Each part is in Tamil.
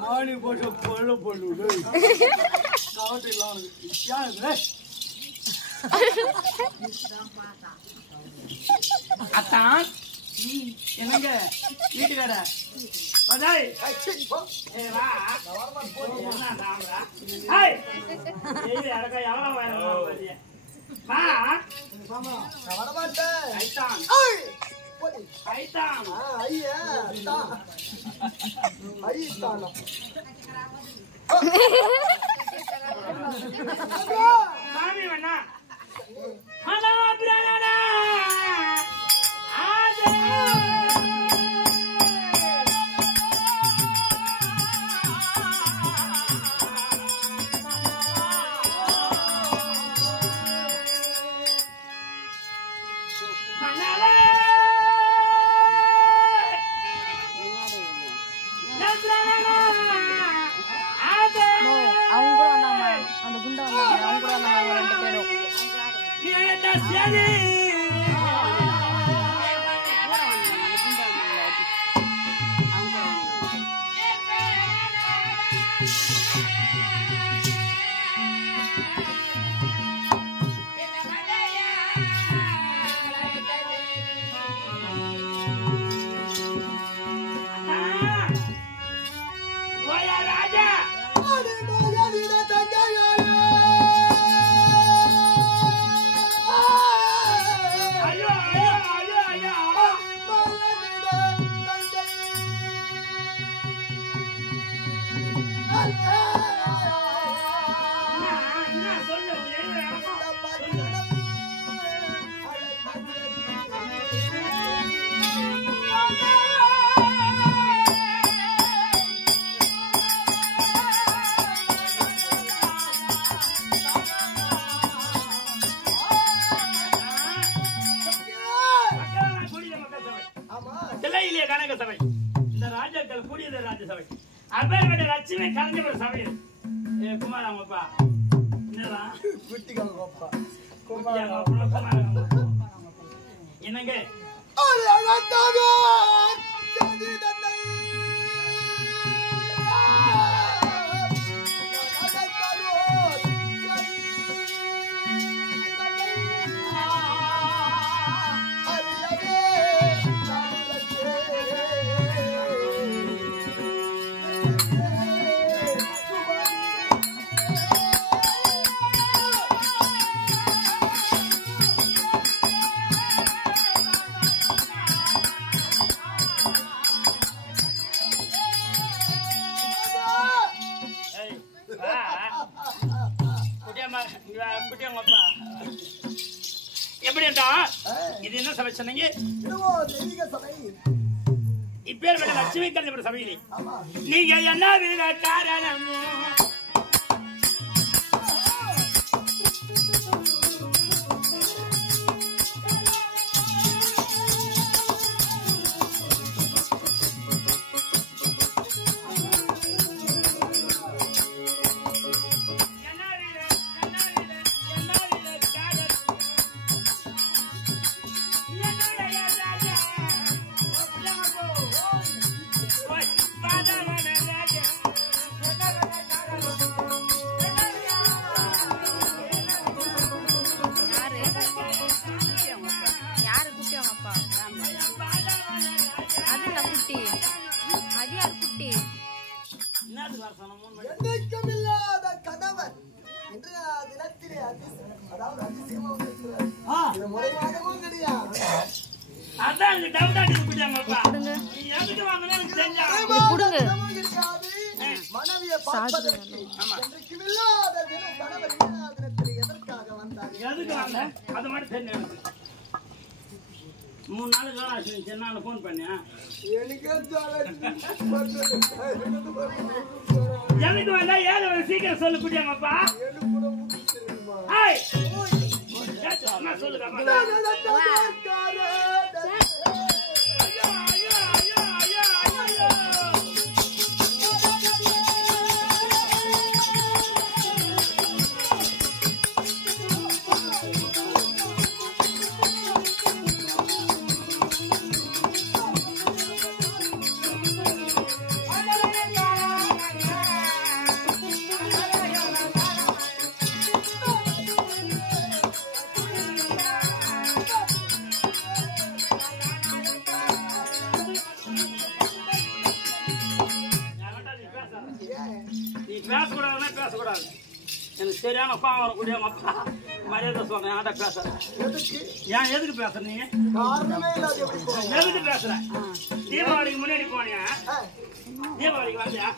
மாணி போட்டு பொண்ணு பொண்ணு அத்தான் என்னங்க வீட்டுக்கார சாமி வேணா லட்சுமி கலைஞர் சபையில் குமாரங்கப்பா என்னங்க இது என்ன சபை சொன்னீங்க? இப்பேர் லட்சுமி கலைஞர் சபையிலே நீங்க என்ன வித காரணம்? மூணு நாளுக்கு சின்ன போன் பண்ணியா எனக்கு வந்தா ஏழு சீக்கிரம் சொல்லு குட்டியாங்கப்பா சொல்லுங்க பேசக்கூடாதுன்னா பேசக்கூடாது. எனக்கு சரியான கோவம் வரக்கூடிய அப்பா மரியாதை சொல்றேன். ஆட்ட பேச ஏன் எதுக்கு பேசுற நீ? எதுக்கு பேசுற? தீபாவளிக்கு முன்னாடி போனியா? தீபாவளிக்கு வந்தியா?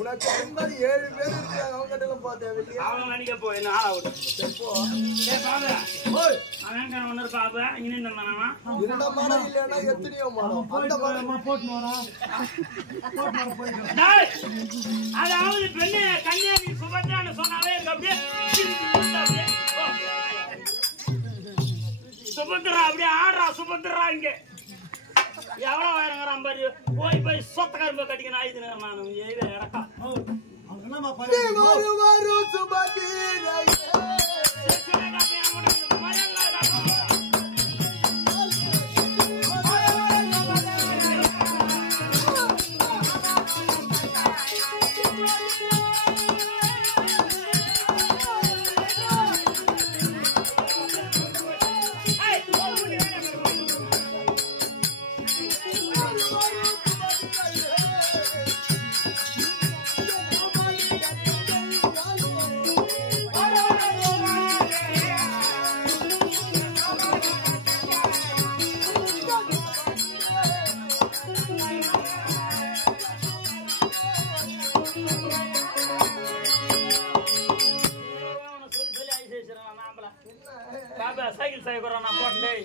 உனக்கு 7 பேர் இருக்காங்க. அவங்க கிட்ட எல்லாம் பார்த்தேன். அவங்க நடிக்க போ என்ன ஆளா விடு. அவன் ஒன்னு பாப்பா இன்னும் இரண்ட மாடம் இல்லைன்னா எத்தனையோ மாடம். அந்த மாடமா போட்டு வரா. அதாவது பெண்ணு கன்னியாகுமரி சுபத்ரான்னு சொன்னாலே அப்படியே சுபத்ரா அப்படியே ஆடுறா. சுபத்ரா இங்க எவ்வளவு வாயிரங்கிறான் பாரு. போய் சொத்தக்காரம்ப கட்டிக்கணும். ஆயுது நேரம் நான் இடக்கா சைக்கிள் சாய்க்குறோம் நான் போட்டேன்.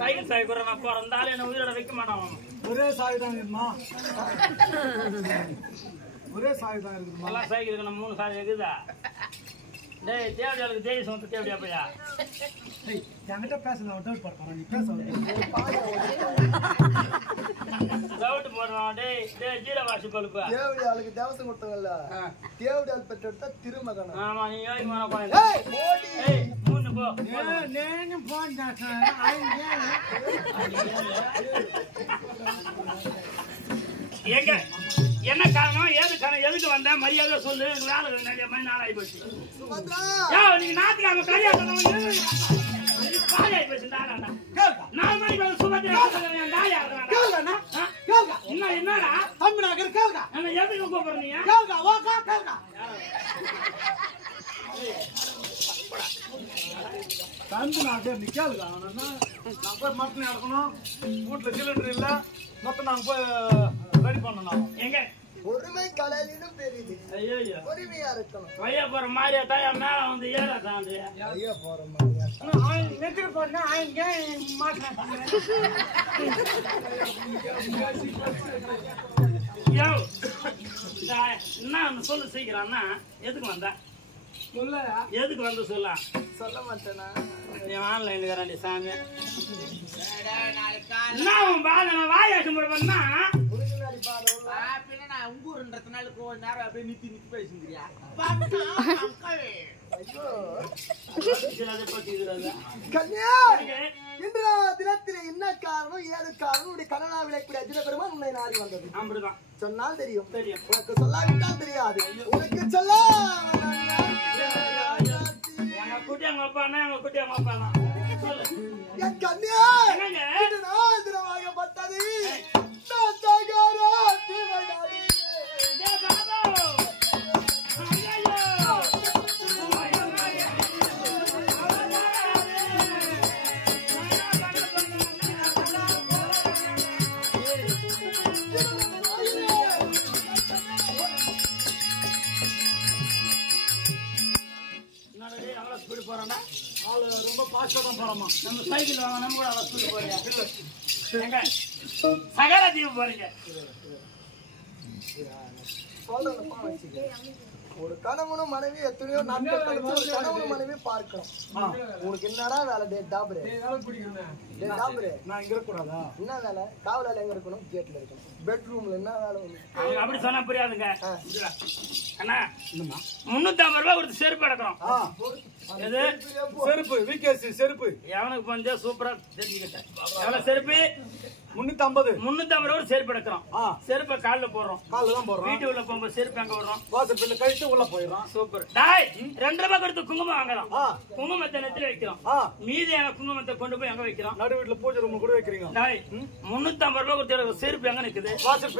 சைக்கிள் சாய்க்குறோம் நான் போறேன். இருந்தாலும் என்ன உயிரோட வைக்க மாட்டான். ஒரே சாய் தான் இருக்குமா? ஒரே சாய் தான் இருக்குமா? எல்லாம் சைக்கிள் இருக்கு. நம்ம 3 சாய் இருக்குதா? டேய் தேவடியாளுக்கு தேவி சொந்த தேவடியா பையா என்கிட்ட பேசலாம். டவுட் போடுறேன். நீ பேச டவுட் போடுறோம். டேய் ஜீரவாசி பழுப்பு தேவடியாளுக்கு தேவசம் கொடுத்தவங்கல்ல. தேவடியால் பெற்றெடுத்த திருமகன். ஆமா நீ யோகி மன போய் மூணு போ. எங்க என்ன காரணம்? ஏது காரணம்? எதுக்கு வந்த? மரியாதை சொல்லு. வேலை நிறைய மணி நாள் ஆகி போச்சு. நீங்க நாட்டுக்காம கல்யாணம் ஆகி போச்சு. 4 மணிக்கு வந்து சுபத்திரா என்னடா எதுக்கு கூப்பிடுறீங்க? தந்து நாட்டே நிக்காதுக்கா. நான் போய் மட்டன் இறக்கணும். வீட்டுல சிலிண்டர் இல்ல. மொத்தம் நாங்க போய் ரெடி பண்ணணும். எங்க பொறுமை கலையிலும் பெரியது. ஐயோ பொறுமையா இருக்கணும். ஐயா போற மாதிரியா தான் என் மேல வந்து ஏறா தாண்டு. ஐயா போற மாதிரியா நெத்திரி போனா மாட்டேன். என்ன சொல்லு சீக்கிரம்னா எதுக்கு வந்த? சொல்ல எதுக்கு வந்து சொல்ல? சொல்ல மாட்டேனா? ஆன்லைன்ல கராண்டி சாமி என்ன வாயாட்டம் போடுவேன்னா உங்கூர்ன்றதுனால கொஞ்ச நேரம் அப்படியே நித்தி பேசுங்கிறியா? தினத்திலே என்ன காரணம் ஏது காரணம்? உடைய கனடா விளைக்கூடிய அஜின பெருமான் உன்னை நாடி வந்தது. அப்படிதான் சொன்னால் தெரியும். தெரியும். உனக்கு சொல்லாவிட்டால் தெரியாது. உனக்கு சொல்ல எங்க குட்டி எங்க அப்பானா எங்க குட்டி எங்க அப்பானா என் கன்னியா தினமாகப்பட்டது. ரொம்ப பாஸ்டா தான் போறோமா? நம்ம சைக்கிள் வாங்க நம்ம கூட ஸ்கூல் போறீங்க. எங்க சகல தீவு போறீங்க. ஒரு கணவனும் மனைவி எத்தனையோ நாட்கள் கழிச்சு ஒரு கணவனும் மனைவி பார்க்கணும். உனக்கு என்னடா வேலை? டேட் டாபரே நான் இங்க இருக்கக்கூடாதா? என்ன வேலை? காவலால எங்க இருக்கணும்? கேட்ல இருக்கணும். பெட்ரூம்ல என்ன வேலை? அப்படி சொன்னா புரியாதுங்க. அண்ணா 350 ரூபாய் கொடுத்து செருப்பு எடுக்கிறோம். எது செருப்பு? விகேசி செருப்பு. எவனுக்கு கொஞ்சம் சூப்பரா தெரிஞ்சுக்கிட்டேன். எவ்வளவு செருப்பு? 350 ஒரு செருப்பு எடுக்கிறோம். செருப்பை காலில் போடுறோம். வீட்டு உள்ள போகும்போது செருப்பு எங்க விடுறோம்? வாசல் கழிச்சு உள்ள போயிடும். சூப்பர். டாய் 2 ரூபாய் கொடுத்து குங்குமம் வாங்குறோம். குங்குமத்தை நெத்தில வைக்கிறோம். மீதியான குங்குமத்தை கொண்டு போய் எங்க வைக்கிறோம்? நடு வீட்டுல பூஜை ரூம் கூட வைக்கிறீங்க. டாய் 350 ரூபாய் கொடுத்து செருப்பு எங்க நிக்குது? வாசல்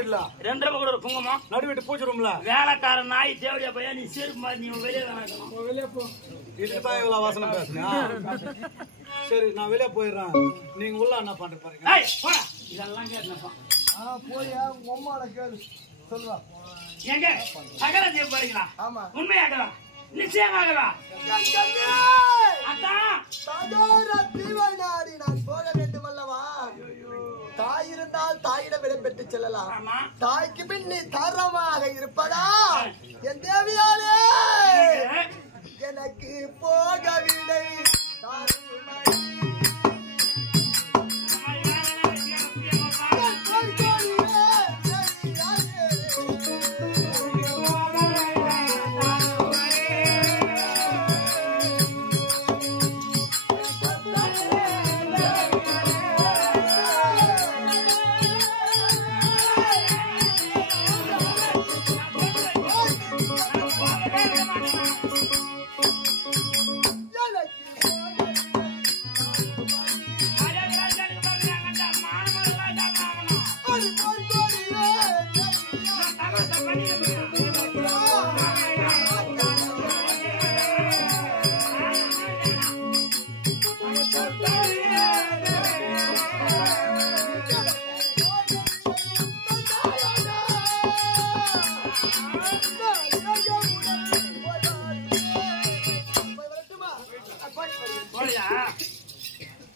2 ரூபாய் கூட ஒரு குங்குமம் நடு வீட்டு பூஜை ரூம்ல. வேலைக்கார நாய் தேவடியா பையா நீ செருப்பு மாதிரி நீ வெளியே வெளியே போ. இதுக்குதான் இவ்வளவு வாசனை பேசுனா? சரி நான் வெளியே போயிடுறேன். நீங்க உள்ள என்ன பண்ற பாருங்க. இதெல்லாம் கேட்டப்பா. போய் உங்க அம்மாட கேளு சொல்லுவா. எங்க சகல செய்ய போறீங்களா? ஆமா. உண்மையாகவா? நிச்சயமாகவா? அதான் தீவனாடி நான் போக வேண்டும் அல்லவா? தாய் இருந்தால் தாயிடம் விடை பெற்று செல்லலாம். தாய்க்கு பின் நீ தரமாக இருப்பதா? என் தேவியாலே எனக்கு போகவில்லை.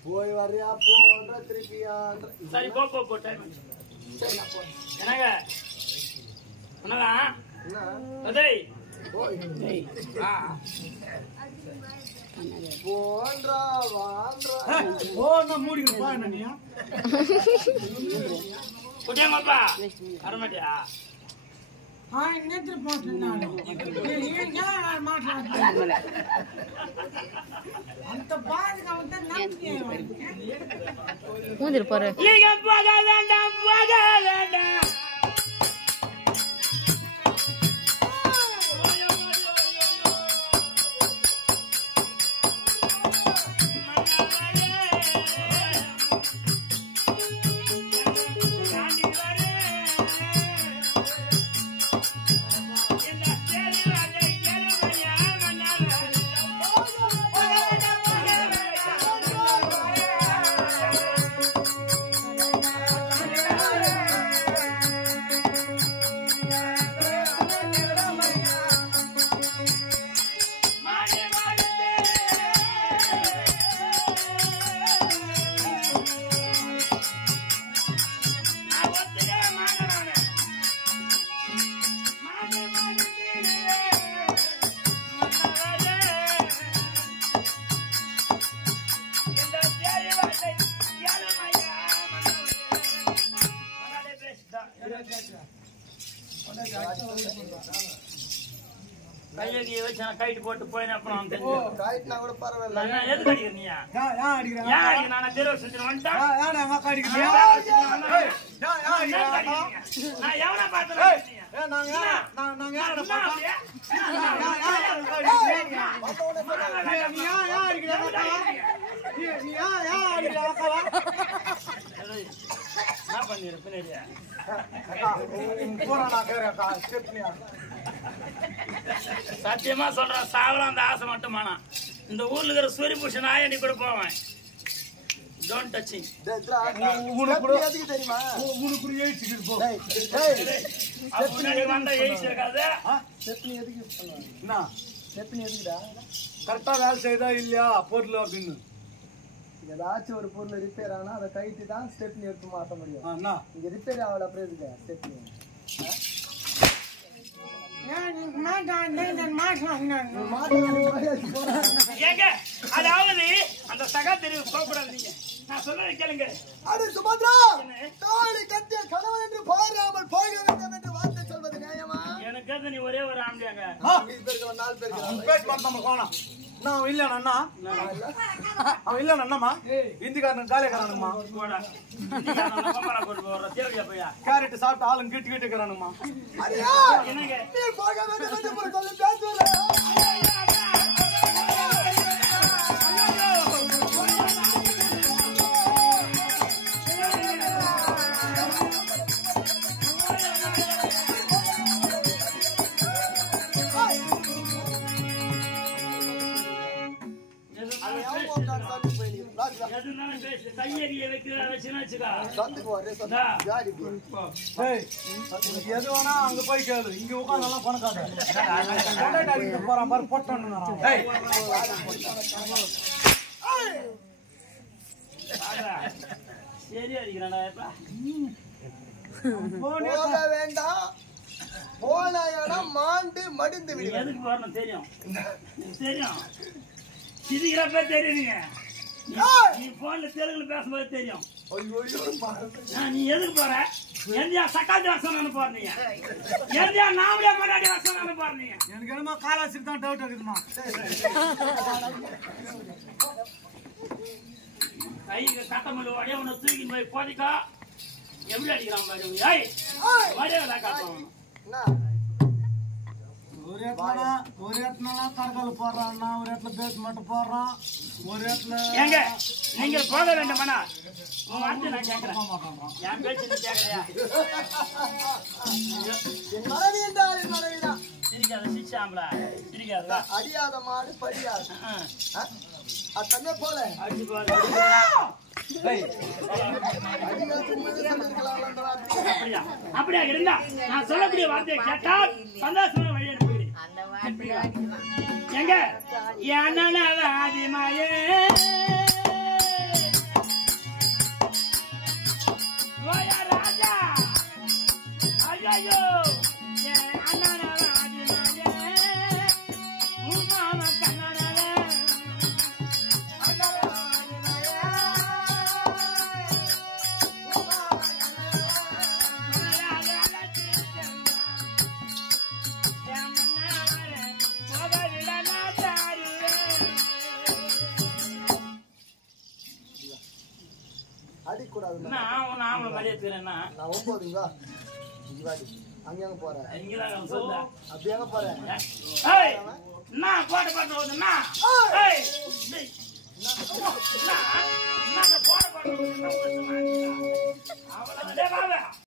போய் வரையா போன்ற திருப்பியா? சரி போ டைம். என்னங்க குட்டியம்மாப்பா வரமாட்டியா? மூஞ்சில் போற கையகி வச்சு கைட்டு போட்டு போயின அப்புறம் கைட்னா கூட பரவாயில்ல. நான் எதுக்கு அடிக்கிறேன் நீ? ஏன் அடிக்கிறேன்? ஏன் அடிக்கிறேன்? நான் தெருவு சுத்தி வந்துட்டேன். ஏன் நான் அக்கா அடிக்கிறேன்? நான் எவனை பார்த்தேன்? நாங்க யாரை பார்த்தோம்? என்ன பண்ணிரு பின்னாடியா? சத்தியமா சொல்றேன், சாவலாம் அந்த ஆசை மட்டுமானா. இந்த ஊர்ல இருக்கிற சூரிய பூஷன் ஆயண்டி கூட போவேன். Don't touching. எதுக்கு தெரியுமா? கரெக்டா வேலை செய்தா இல்லையா பொருள் அப்படின்னு ஏதாச்சும் ஒரு பொருள் ரிப்பேர் ஆனா அதை கைட்டு தான் ஸ்டெப்னி எடுத்து மாற்ற முடியும். இங்க ரிப்பேர் ஆகல அப்புறம் இருக்கு ஸ்டெப்னி. அதாவது அந்த சகா தெரிவு போகக்கூடாது. நீங்க நான் சொல்றதை கேளுங்க. அது சுமத்ரா தாலி கட்டிய கணவன் என்று பாராமல் போக வேண்டும் என்று வார்த்தை சொல்வது நியாயமா? எனக்கு நீ ஒரே ஒரு ஆம்பியாங்க. 4 பேருக்கு பேச்சு பார்த்தோம். நான் இல்ல அண்ணா அவன் இல்ல அண்ணாமா இந்திக்காரன் காலியக்காரனுமா போடா பம்பரா போட்டு போற தேவையா பையா கேரட் சாப்பிட்டு ஆளுங்க கிட்டு இருக்கிறானுமா அடியா என்னங்க நீ போக வேண்டிய கொஞ்சம் பேசுறேன் எதுனாலும் பேசு கையெறிய வைக்கிற வச்சுன்னு வச்சுக்கா எது வேணா அங்க போய் கேளு இங்க உட்காந்து நல்லா பணக்காத போறான் பாரு போட்டான்னு சரி அடிக்கிறான்டா எப்ப போக வேண்டாம் போன இடம் மாண்டு மடிந்து விடு எதுக்கு போறணும் தெரியும் தெரியும் சிரிக்கிறப்ப தெரியுங்க நீ போன்ல தெலுங்குல பேசும்போது தெரியும் நீ எதுக்கு போற எந்தியா சக்காத்தி வாசம் போறீங்க எந்தியா நாமளே முன்னாடி வாசம் போறீங்க எனக்கு என்னமோ காலாசிக்கு தான் டவுட் இருக்குதுமா கைக்கு கட்டமல்லு உடைய உன்னை தூக்கின்னு போய் போதிக்கா எப்படி அடிக்கிறான் பாரு மரியாதை காட்டணும் ஒரு இடத்துல கரகால போடுறான் ஒரு இடத்துல பேஸ் மட்டும் போடுறான் ஒரு இடத்துல ஏங்க நீங்க போக வேண்டுமானா உன் வார்த்தை நான் கேட்கிறேன் என் பேச்சு நீ கேட்கலையா மனைவி என்றால் மனைவிதான் சிரிக்காத சிரிச்சாம்பளா சிரிக்காதா அடியாத மாடு படியாது அத்தனை போல அடிச்சு பாரு அப்படியா அப்படியா இருந்தா நான் சொல்லக்கூடிய வார்த்தையை கேட்டால் சந்தோஷமா வழி அனுப்புகிறேன் எங்க என்ன ஆதிமாயே ராஜா ஐயோ அடிக்கூடாது நான் உன்னை ஆம்பளை மரியாதை தரேன்னா நான் 9 அங்க போறேன் இங்கதான் சொல்ல அப்படி எங்க போறேன் நான் போட்டு போட்டு போதுன்னா போட போட்டு அவ்வளவு